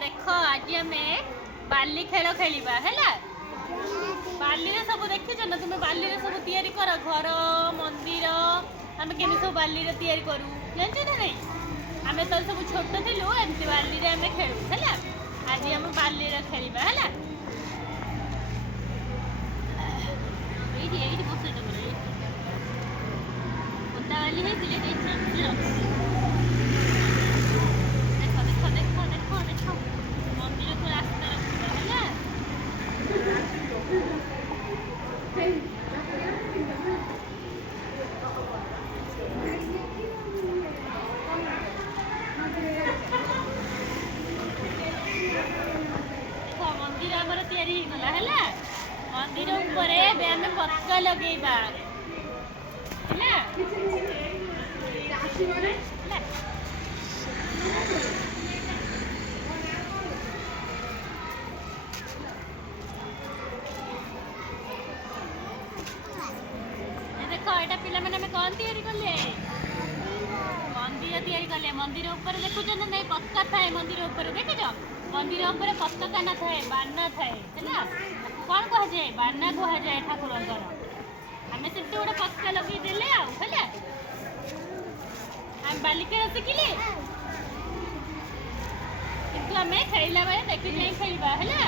देख आज आम बाली खेल खेलिबा हैला। बाली रे सब देखिछ ना तुम बाली रे सब तैयारी कर घर मंदिर आम केमी सब बाली रे तैयारी करू जानछ ना नहीं। आम तो सब छोट थिलु एमती बाली रे आम खेलू हैला। आज आम बाली रे खेलिबा हैला। एइठी एइठी बसै दबरे ओता बाली हे दिले देख मंदिर आमर तैयारी गला हैला। मंदिर ऊपर आम पताका लगेबा हैला। देख एटा पिला माने में कौन तैयारी करले मंदिर तैयारी करले। मंदिर ऊपर देखुछ ना नहीं पताका थाए मंदिर ऊपर देखिछ। मंदिर ऊपर पताका ना थाए बाना थाए हैला। कौन कह जाए बाना कह जाए ठाकुरंकर आमे सेते गोटे पताका लगे देले आ हैला। हम बालिका शिखिले किंतु आमे खेलला बेले देखि जाई खेलबा हैला।